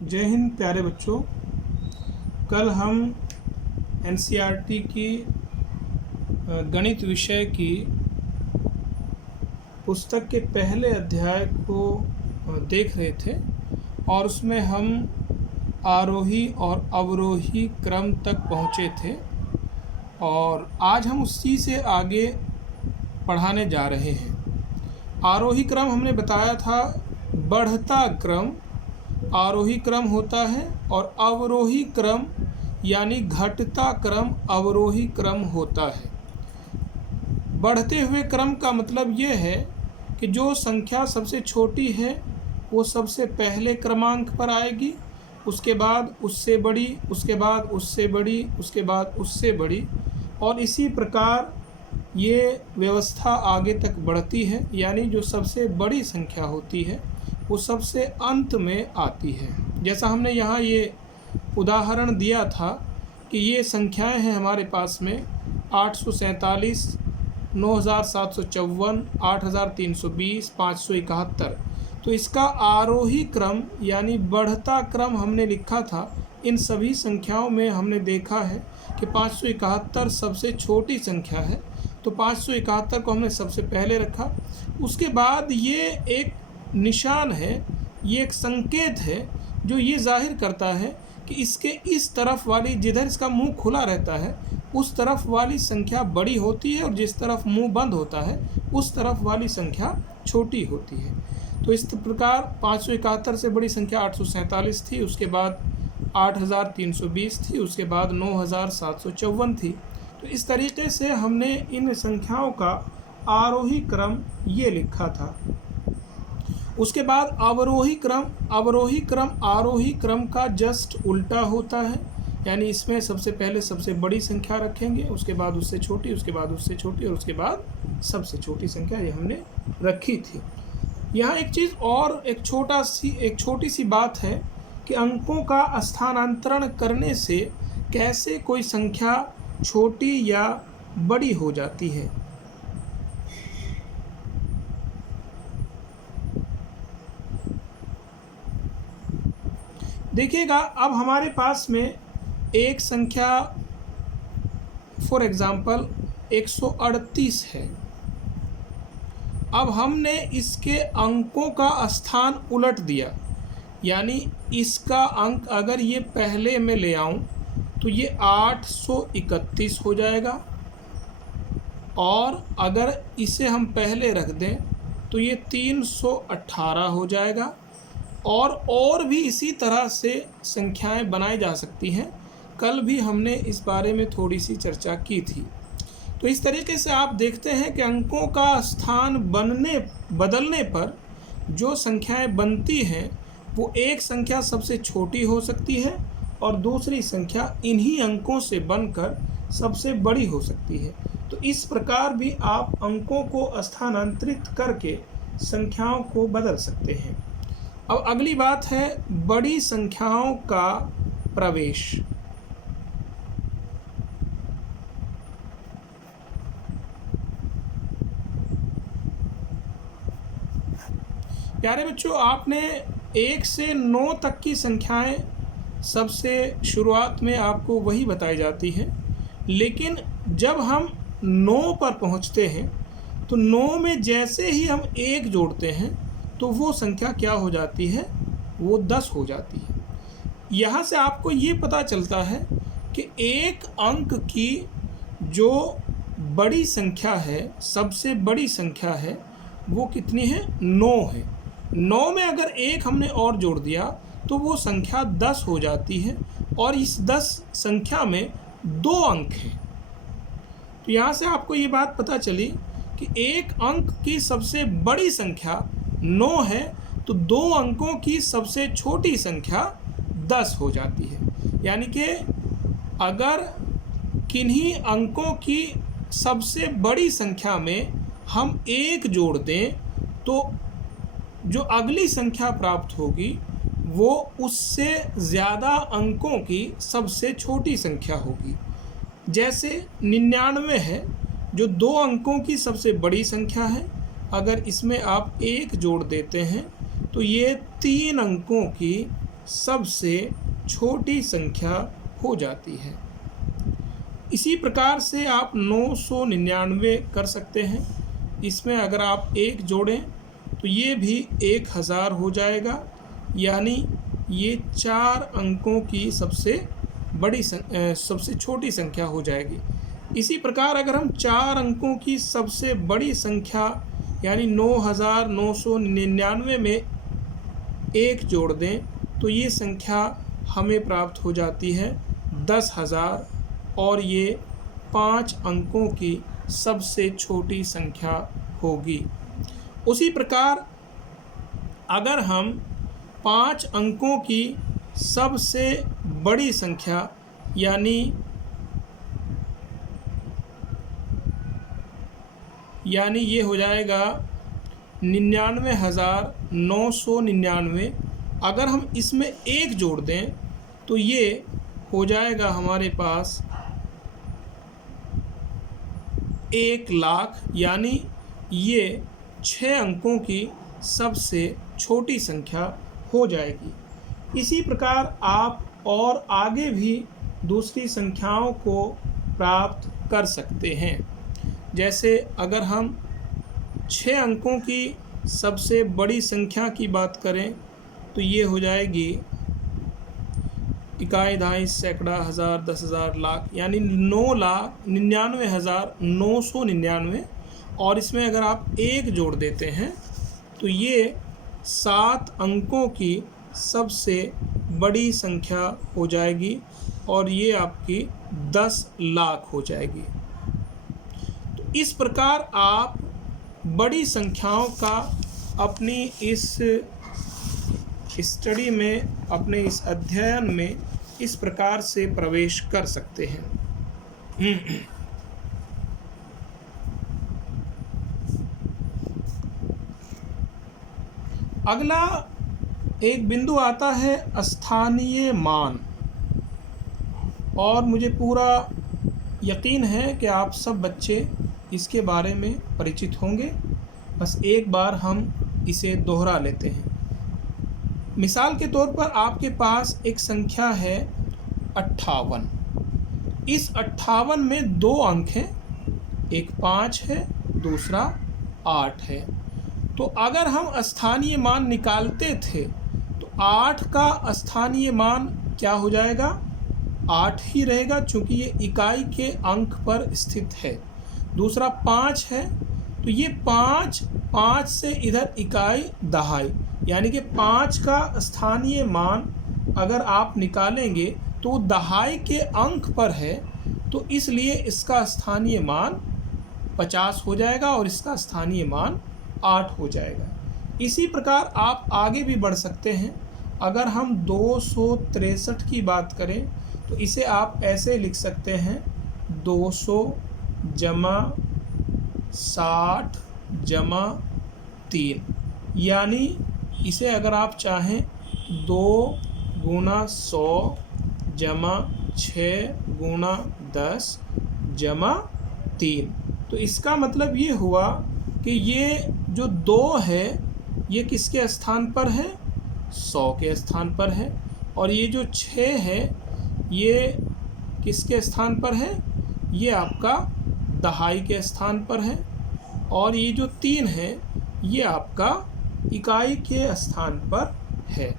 जय हिंद प्यारे बच्चों। कल हम एनसीईआरटी की गणित विषय की पुस्तक के पहले अध्याय को देख रहे थे और उसमें हम आरोही और अवरोही क्रम तक पहुँचे थे और आज हम उसी से आगे पढ़ाने जा रहे हैं। आरोही क्रम हमने बताया था बढ़ता क्रम आरोही क्रम होता है और अवरोही क्रम यानी घटता क्रम अवरोही क्रम होता है। बढ़ते हुए क्रम का मतलब ये है कि जो संख्या सबसे छोटी है वो सबसे पहले क्रमांक पर आएगी, उसके बाद उससे बड़ी, उसके बाद उससे बड़ी, उसके बाद उससे बड़ी, और इसी प्रकार ये व्यवस्था आगे तक बढ़ती है। यानी जो सबसे बड़ी संख्या होती है वो सबसे अंत में आती है। जैसा हमने यहाँ ये उदाहरण दिया था कि ये संख्याएं हैं हमारे पास में 847, 9754, 8320, 571। तो इसका आरोही क्रम यानी बढ़ता क्रम हमने लिखा था। इन सभी संख्याओं में हमने देखा है कि 571 सबसे छोटी संख्या है, तो 571 को हमने सबसे पहले रखा। उसके बाद ये एक निशान है, ये एक संकेत है जो ये जाहिर करता है कि इसके इस तरफ वाली, जिधर इसका मुंह खुला रहता है उस तरफ वाली संख्या बड़ी होती है और जिस तरफ मुंह बंद होता है उस तरफ वाली संख्या छोटी होती है। तो इस प्रकार 571 से बड़ी संख्या 847 थी, उसके बाद 8320 थी, उसके बाद 9754 थी। तो इस तरीके से हमने इन संख्याओं का आरोही क्रम ये लिखा था। उसके बाद अवरोही क्रम आरोही क्रम का जस्ट उल्टा होता है। यानी इसमें सबसे पहले सबसे बड़ी संख्या रखेंगे, उसके बाद उससे छोटी, उसके बाद उससे छोटी और उसके बाद सबसे छोटी संख्या ये हमने रखी थी। यहाँ एक चीज़ और एक छोटी सी बात है कि अंकों का स्थानांतरण करने से कैसे कोई संख्या छोटी या बड़ी हो जाती है। देखिएगा, अब हमारे पास में एक संख्या फॉर एग्ज़ाम्पल 138 है। अब हमने इसके अंकों का स्थान उलट दिया, यानी इसका अंक अगर ये पहले में ले आऊं तो ये 831 हो जाएगा, और अगर इसे हम पहले रख दें तो ये 318 हो जाएगा, और भी इसी तरह से संख्याएं बनाई जा सकती हैं। कल भी हमने इस बारे में थोड़ी सी चर्चा की थी। तो इस तरीके से आप देखते हैं कि अंकों का स्थान बदलने पर जो संख्याएं बनती हैं वो एक संख्या सबसे छोटी हो सकती है और दूसरी संख्या इन्हीं अंकों से बनकर सबसे बड़ी हो सकती है। तो इस प्रकार भी आप अंकों को स्थानांतरित करके संख्याओं को बदल सकते हैं। अब अगली बात है बड़ी संख्याओं का प्रवेश। प्यारे बच्चों, आपने 1 से 9 तक की संख्याएं सबसे शुरुआत में आपको वही बताई जाती हैं, लेकिन जब हम 9 पर पहुंचते हैं तो 9 में जैसे ही हम 1 जोड़ते हैं तो वो संख्या क्या हो जाती है, वो 10 हो जाती है। यहाँ से आपको ये पता चलता है कि एक अंक की जो बड़ी संख्या है, सबसे बड़ी संख्या है, वो कितनी है, 9 है। 9 में अगर 1 हमने और जोड़ दिया तो वो संख्या 10 हो जाती है, और इस 10 संख्या में 2 अंक हैं। तो यहाँ से आपको ये बात पता चली कि एक अंक की सबसे बड़ी संख्या 9 है तो 2 अंकों की सबसे छोटी संख्या 10 हो जाती है। यानी कि अगर किन्हीं अंकों की सबसे बड़ी संख्या में हम 1 जोड़ दें तो जो अगली संख्या प्राप्त होगी वो उससे ज़्यादा अंकों की सबसे छोटी संख्या होगी। जैसे 99 है जो 2 अंकों की सबसे बड़ी संख्या है, अगर इसमें आप 1 जोड़ देते हैं तो ये 3 अंकों की सबसे छोटी संख्या हो जाती है। इसी प्रकार से आप 999 कर सकते हैं। इसमें अगर आप 1 जोड़ें तो ये भी 1000 हो जाएगा, यानी ये 4 अंकों की सबसे छोटी संख्या हो जाएगी। इसी प्रकार अगर हम 4 अंकों की सबसे बड़ी संख्या यानी 9999 में 1 जोड़ दें तो ये संख्या हमें प्राप्त हो जाती है 10,000, और ये 5 अंकों की सबसे छोटी संख्या होगी। उसी प्रकार अगर हम 5 अंकों की सबसे बड़ी संख्या यानी ये हो जाएगा 99,999, अगर हम इसमें 1 जोड़ दें तो ये हो जाएगा हमारे पास 1,00,000, यानी ये 6 अंकों की सबसे छोटी संख्या हो जाएगी। इसी प्रकार आप और आगे भी दूसरी संख्याओं को प्राप्त कर सकते हैं। जैसे अगर हम 6 अंकों की सबसे बड़ी संख्या की बात करें तो ये हो जाएगी इकाई, दहाई, सैकड़ा, हज़ार, 10,000, लाख, यानी 9,99,999, और इसमें अगर आप 1 जोड़ देते हैं तो ये 7 अंकों की सबसे बड़ी संख्या हो जाएगी, और ये आपकी 10 लाख हो जाएगी। तो इस प्रकार आप बड़ी संख्याओं का अपनी इस स्टडी में, अपने इस अध्ययन में इस प्रकार से प्रवेश कर सकते हैं। अगला एक बिंदु आता है स्थानीय मान, और मुझे पूरा यकीन है कि आप सब बच्चे इसके बारे में परिचित होंगे। बस एक बार हम इसे दोहरा लेते हैं। मिसाल के तौर पर आपके पास एक संख्या है 58। इस 58 में 2 अंक हैं, एक 5 है, दूसरा 8 है। तो अगर हम स्थानीय मान निकालते थे तो 8 का स्थानीय मान क्या हो जाएगा? 8 ही रहेगा, चूँकि ये इकाई के अंक पर स्थित है। दूसरा 5 है तो ये 5 से इधर इकाई, दहाई, यानी कि 5 का स्थानीय मान अगर आप निकालेंगे तो दहाई के अंक पर है, तो इसलिए इसका स्थानीय मान 50 हो जाएगा और इसका स्थानीय मान 8 हो जाएगा। इसी प्रकार आप आगे भी बढ़ सकते हैं। अगर हम 263 की बात करें तो इसे आप ऐसे लिख सकते हैं 200 जमा 60 जमा 3, यानी इसे अगर आप चाहें 2 गुना 100 जमा 6 गुना 10 जमा 3। तो इसका मतलब ये हुआ कि ये जो 2 है ये किसके स्थान पर है? 100 के स्थान पर है। और ये जो 6 है ये किसके स्थान पर है? ये आपका दहाई के स्थान पर है। और ये जो 3 है ये आपका इकाई के स्थान पर है।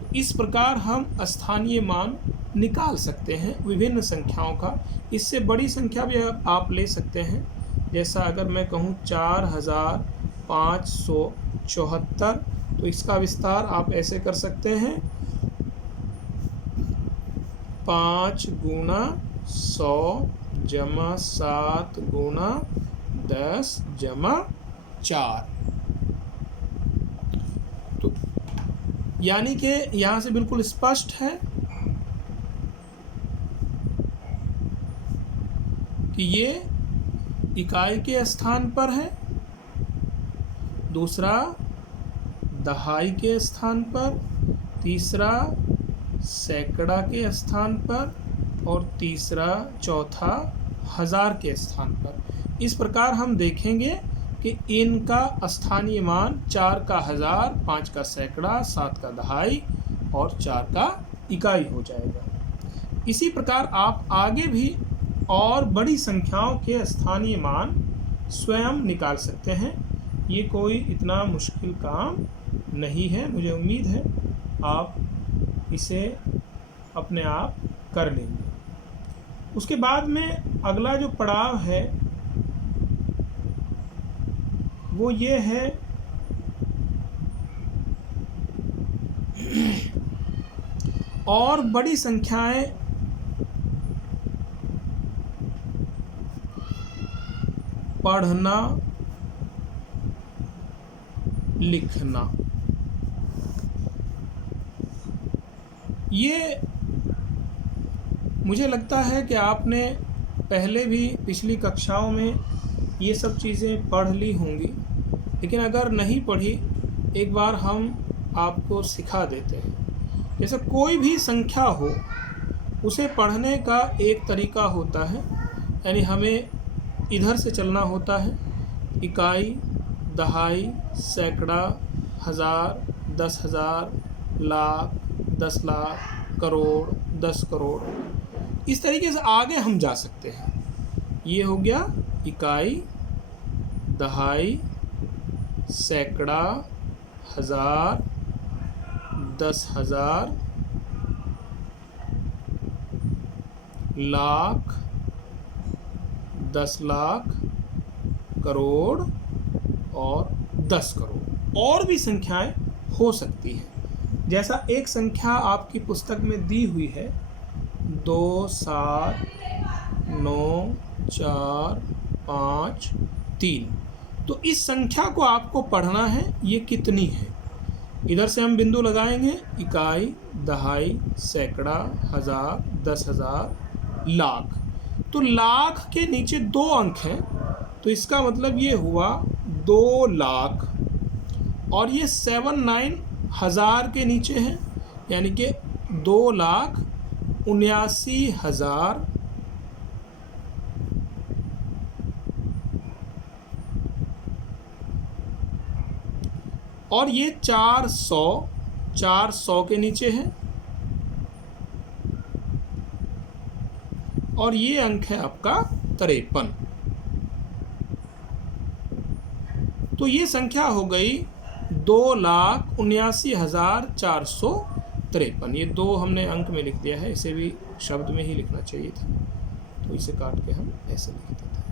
तो इस प्रकार हम स्थानीय मान निकाल सकते हैं विभिन्न संख्याओं का। इससे बड़ी संख्या भी आप ले सकते हैं। जैसा अगर मैं कहूँ 4,574, तो इसका विस्तार आप ऐसे कर सकते हैं 5 गुना 100 जमा 7 गुना 10 जमा 4। तो यानी कि यहाँ से बिल्कुल स्पष्ट है कि ये इकाई के स्थान पर है, दूसरा दहाई के स्थान पर, तीसरा सैकड़ा के स्थान पर, और तीसरा चौथा हज़ार के स्थान पर। इस प्रकार हम देखेंगे कि इनका स्थानीय मान 4 का हज़ार, 5 का सैकड़ा, 7 का दहाई, और 4 का इकाई हो जाएगा। इसी प्रकार आप आगे भी और बड़ी संख्याओं के स्थानीय मान स्वयं निकाल सकते हैं। ये कोई इतना मुश्किल काम नहीं है। मुझे उम्मीद है आप इसे अपने आप कर लेंगे। उसके बाद में अगला जो पड़ाव है वो ये है और बड़ी संख्याएं पढ़ना लिखना। ये मुझे लगता है कि आपने पहले भी पिछली कक्षाओं में ये सब चीज़ें पढ़ ली होंगी, लेकिन अगर नहीं पढ़ी एक बार हम आपको सिखा देते हैं। जैसे कोई भी संख्या हो उसे पढ़ने का एक तरीका होता है, यानी हमें इधर से चलना होता है। इकाई, दहाई, सैकड़ा, हज़ार, 10,000, लाख, 10 लाख, करोड़, 10 करोड़, इस तरीके से आगे हम जा सकते हैं। ये हो गया इकाई, दहाई, सैकड़ा, हज़ार, 10,000, लाख, 10 लाख, करोड़ और 10 करोड़। और भी संख्याएं हो सकती हैं। जैसा एक संख्या आपकी पुस्तक में दी हुई है 2, 7, 9, 4, 5, 3। तो इस संख्या को आपको पढ़ना है, ये कितनी है। इधर से हम बिंदु लगाएंगे, इकाई, दहाई, सैकड़ा, हज़ार, 10,000, लाख। तो लाख के नीचे 2 अंक हैं, तो इसका मतलब ये हुआ 2 लाख। और ये 79 हज़ार के नीचे है, यानी कि 2,79,000। और ये 400 के नीचे है, और ये अंक है आपका 53। तो ये संख्या हो गई 2,79,453। ये 2 हमने अंक में लिख दिया है, इसे भी शब्द में ही लिखना चाहिए था, तो इसे काट के हम ऐसे लिख देते हैं।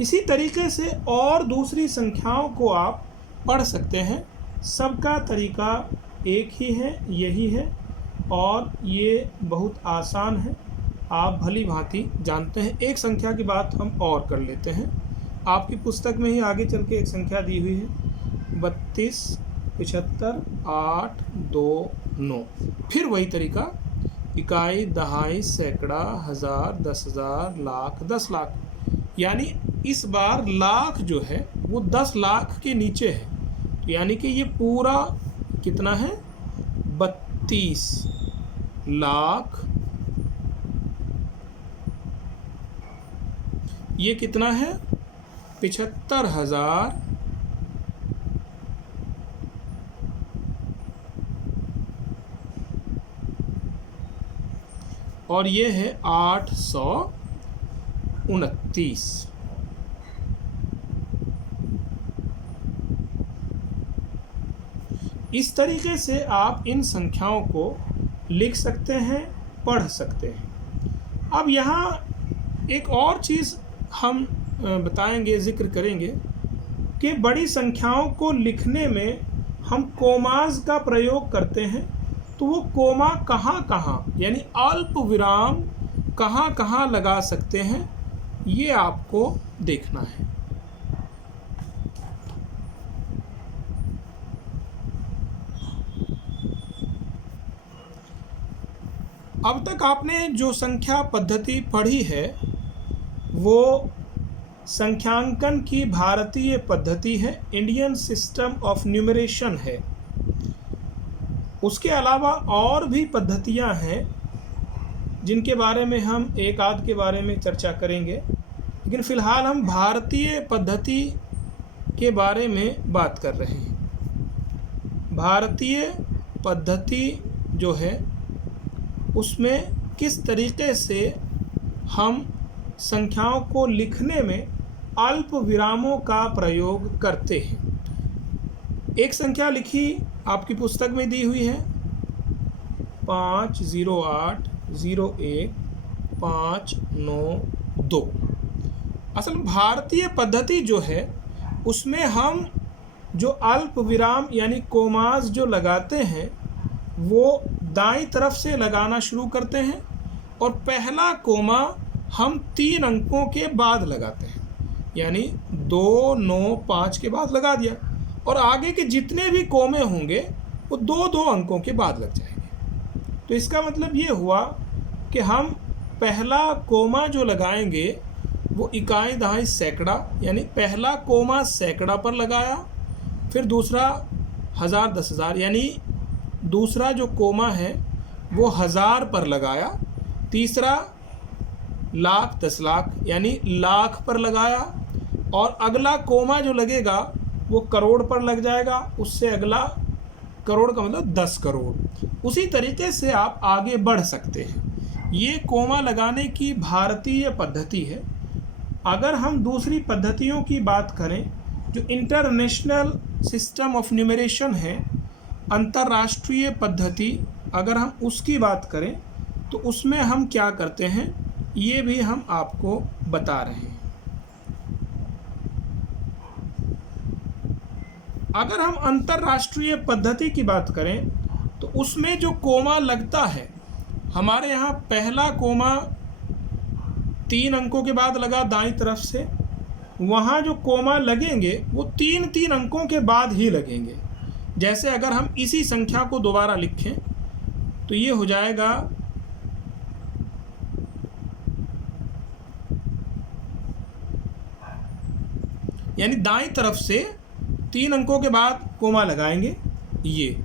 इसी तरीके से और दूसरी संख्याओं को आप पढ़ सकते हैं। सबका तरीका एक ही है, यही है, और ये बहुत आसान है, आप भली भांति जानते हैं। एक संख्या की बात हम और कर लेते हैं। आपकी पुस्तक में ही आगे चल के एक संख्या दी हुई है 32, 75, 8, 2, 9। फिर वही तरीका, इकाई, दहाई, सैकड़ा, हज़ार, 10,000, लाख, 10 लाख। यानी इस बार लाख जो है वो 10 लाख के नीचे है, तो यानी कि ये पूरा कितना है 32 लाख। ये कितना है 75,000। और ये है 829। इस तरीके से आप इन संख्याओं को लिख सकते हैं, पढ़ सकते हैं। अब यहाँ एक और चीज़ हम बताएंगे, जिक्र करेंगे कि बड़ी संख्याओं को लिखने में हम कोमास का प्रयोग करते हैं। तो वो कोमा कहाँ कहाँ, यानी अल्प विराम कहाँ कहाँ लगा सकते हैं, ये आपको देखना है। अब तक आपने जो संख्या पद्धति पढ़ी है वो संख्यांकन की भारतीय पद्धति है, इंडियन सिस्टम ऑफ न्यूमरेशन है। उसके अलावा और भी पद्धतियां हैं जिनके बारे में हम एक आध के बारे में चर्चा करेंगे, लेकिन फ़िलहाल हम भारतीय पद्धति के बारे में बात कर रहे हैं। भारतीय पद्धति जो है उसमें किस तरीके से हम संख्याओं को लिखने में अल्प विरामों का प्रयोग करते हैं। एक संख्या लिखी आपकी पुस्तक में दी हुई है 50801592। असल भारतीय पद्धति जो है उसमें हम जो अल्प विराम यानी कोमास जो लगाते हैं वो दाईं तरफ से लगाना शुरू करते हैं और पहला कोमा हम 3 अंकों के बाद लगाते हैं, यानी 2, 9, 5 के बाद लगा दिया और आगे के जितने भी कोमे होंगे वो 2-2 अंकों के बाद लग जाएंगे। तो इसका मतलब ये हुआ कि हम पहला कोमा जो लगाएंगे वो इकाई दहाई सैकड़ा, यानी पहला कोमा सैकड़ा पर लगाया, फिर दूसरा 1000 10,000 यानी दूसरा जो कोमा है वो 1000 पर लगाया, तीसरा लाख 10 लाख यानी लाख पर लगाया और अगला कोमा जो लगेगा वो करोड़ पर लग जाएगा, उससे अगला करोड़ का मतलब 10 करोड़। उसी तरीके से आप आगे बढ़ सकते हैं। ये कोमा लगाने की भारतीय पद्धति है। अगर हम दूसरी पद्धतियों की बात करें जो इंटरनेशनल सिस्टम ऑफ न्यूमरेशन है, अंतर्राष्ट्रीय पद्धति, अगर हम उसकी बात करें तो उसमें हम क्या करते हैं ये भी हम आपको बता रहे हैं। अगर हम अंतर्राष्ट्रीय पद्धति की बात करें तो उसमें जो कोमा लगता है, हमारे यहाँ पहला कोमा 3 अंकों के बाद लगा दाईं तरफ से, वहाँ जो कोमा लगेंगे वो 3-3 अंकों के बाद ही लगेंगे। जैसे अगर हम इसी संख्या को दोबारा लिखें तो ये हो जाएगा 1 यानी दाईं तरफ से 3 अंकों के बाद कोमा लगाएंगे ये,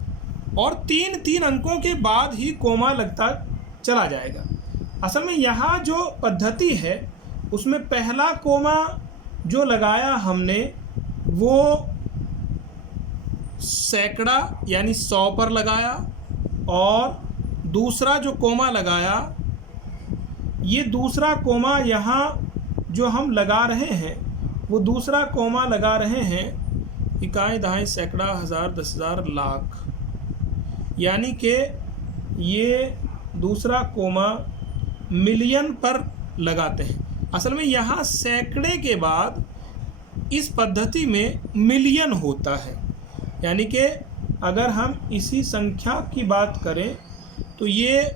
और 3-3 अंकों के बाद ही कोमा लगता चला जाएगा। असल में यहाँ जो पद्धति है उसमें पहला कोमा जो लगाया हमने वो सैकड़ा यानी 100 पर लगाया और दूसरा जो कोमा लगाया, ये दूसरा कोमा यहाँ जो हम लगा रहे हैं वो दूसरा कोमा लगा रहे हैं इकाई दहाई सैकड़ा 1000 10,000 लाख, यानी कि ये दूसरा कोमा मिलियन पर लगाते हैं। असल में यहाँ सैकड़े के बाद इस पद्धति में मिलियन होता है, यानी कि अगर हम इसी संख्या की बात करें तो ये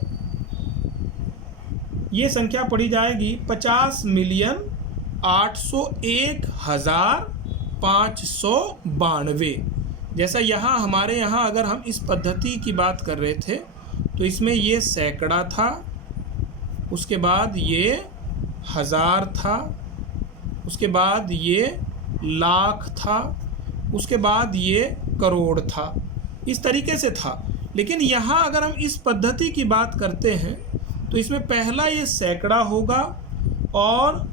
संख्या पढ़ी जाएगी 50,801,592। जैसा यहाँ हमारे यहाँ अगर हम इस पद्धति की बात कर रहे थे तो इसमें ये सैकड़ा था, उसके बाद ये 1000 था, उसके बाद ये लाख था, उसके बाद ये करोड़ था, इस तरीके से था। लेकिन यहाँ अगर हम इस पद्धति की बात करते हैं तो इसमें पहला ये सैकड़ा होगा और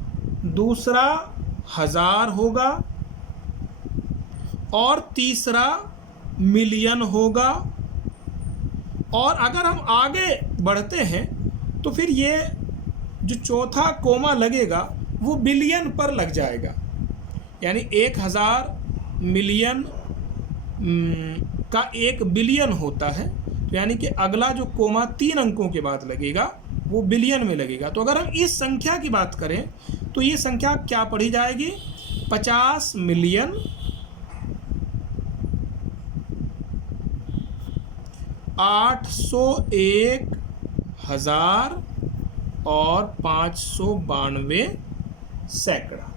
दूसरा 1000 होगा और तीसरा मिलियन होगा, और अगर हम आगे बढ़ते हैं तो फिर ये जो चौथा कोमा लगेगा वो बिलियन पर लग जाएगा, यानी 1000 मिलियन का 1 बिलियन होता है, तो यानी कि अगला जो कोमा 3 अंकों के बाद लगेगा वो बिलियन में लगेगा। तो अगर हम इस संख्या की बात करें तो ये संख्या क्या पढ़ी जाएगी 50,801,000 और 592 सैकड़ा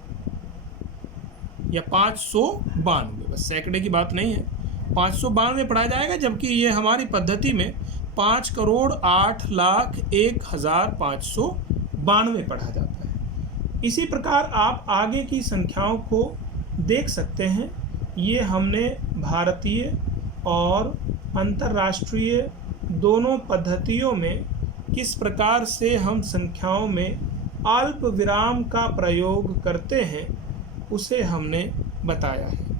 या 592, बस सैकड़े की बात नहीं है, 592 पढ़ा जाएगा, जबकि ये हमारी पद्धति में 5,08,01,592 पढ़ा जाता है। इसी प्रकार आप आगे की संख्याओं को देख सकते हैं। ये हमने भारतीय और अंतर्राष्ट्रीय दोनों पद्धतियों में किस प्रकार से हम संख्याओं में अल्प विराम का प्रयोग करते हैं उसे हमने बताया है।